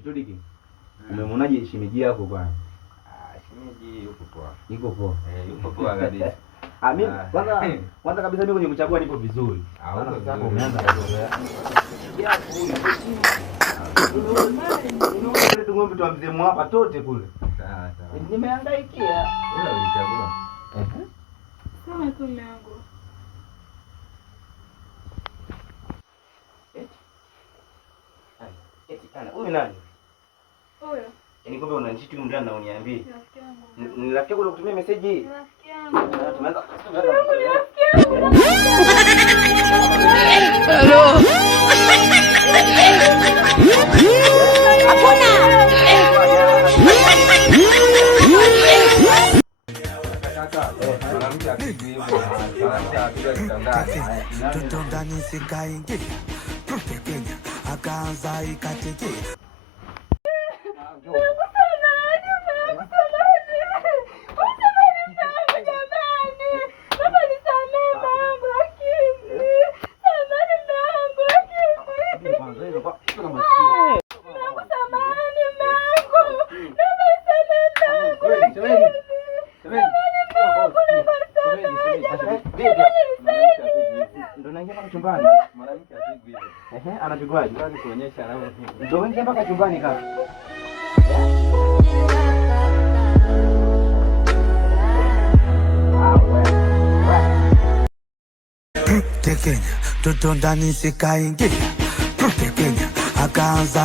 Kitodiki. Umemwonaje shemeji yako bwana? Shemeji yuko poa. Yuko poa. Yuko poa kabisa. Mimi kwanza kabisa mimi kwenye kuchagua nipo vizuri. Sasa umeanza kuzoea. Ile tungombe tu mzee hapa tote kule. Sawa. Nimehangaikia. Wewe ulichagua. Sema tu yangu. Huyu nani? Huyo. Yaani kumbe unanichiti huko ndani na uniambie. Rafiki yangu. Ni rafiki yako kutumia message hii? Rafiki yangu. Tumeanza. Hello. Mtoto ndani sikaingia, Kenya akaanza ikatekea. Ndio naingia mpaka chumbani. Mwanamke asijui hivyo. Anapigwaje? Ndio kuonyesha alama hivi. Ndio ingia mpaka chumbani kaka. Kenya, mtoto ndani sikaingia, Kenya akaanza